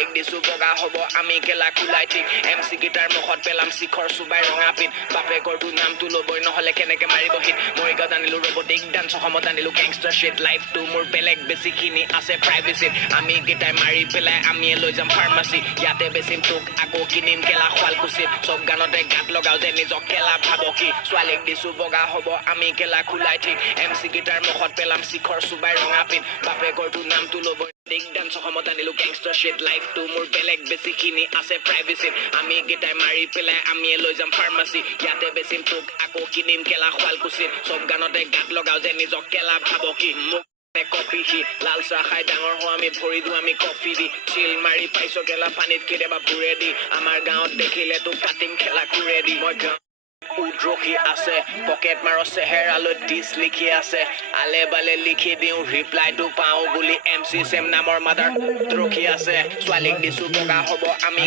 ছোৱালীক দিছো বগা হ'ব আমি কেলা কুলাই ঠিক MC গিটাৰ মুখত পেলাম শিখৰ চুবাই ৰঙা পিন বাপেকৰটো নামটো ল'বই নহ'লে কেনেকে মাৰিব হিট মৰিগাঁৱত আনিলো ৰবটিক ডান্স অসমত আনিলো গেংষ্টাৰ শ্বিট লাইফটো মোৰ বেলেগ বেছিখিনি আছে প্ৰাইভেচিত আমি গিটাই মাৰি পেলাই আমিয়ে লৈ যাম ফাৰ্মাচী ইয়াতে বেচিম তোক আকৌ কিনিম কেলা শুৱালকুছিত চব গানতে গাত লগাও যে নিজক কেলা ভাব কি ছোৱালীক দিছো বগা হ'ব আমি কেলা খোলাই ঠিক MC গিটাৰ মুখত পেলাম শিখৰ চুবাই ৰঙা পিন বাপেকৰটো নামটো ল'বই ডান্স অসমত আনিলো গেংষ্টাৰ শ্বিট লাইফটো মোৰ বেলেগ বেছিখিনি আছে প্ৰাইভেচিত আমি গিটাই মাৰি পেলাই আমিয়ে লৈ যাম ফাৰ্মাচী ইয়াতে বেচিম তোক আকৌ কিনিম কেলা শুৱালকুছিত চব গানতে গাত লগাও যে নিজক কেলা ভাব কি মোক কফি সি লাল চাহ খাই ডাঙৰ হওঁ আমি ভৰি দিওঁ আমি কফি দি চিল মাৰি পাইছো কেলা পানীত কেতিয়াবা বুৰে দি আমাৰ গাঁৱত দেখিলে তোক কাটিম খেলা কুৰে দি মই উদ্ৰখি আছে পকেট মাৰৰ চেহেৰালৈ ডিছ লিখি আছে আলে বালে লিখি দিওঁ ৰিপ্লাইটো পাওঁ বুলি MC চেম নামৰ মাদাৰ ৰখি আছে ছোৱালীক দিছো বগা হ'ব আমি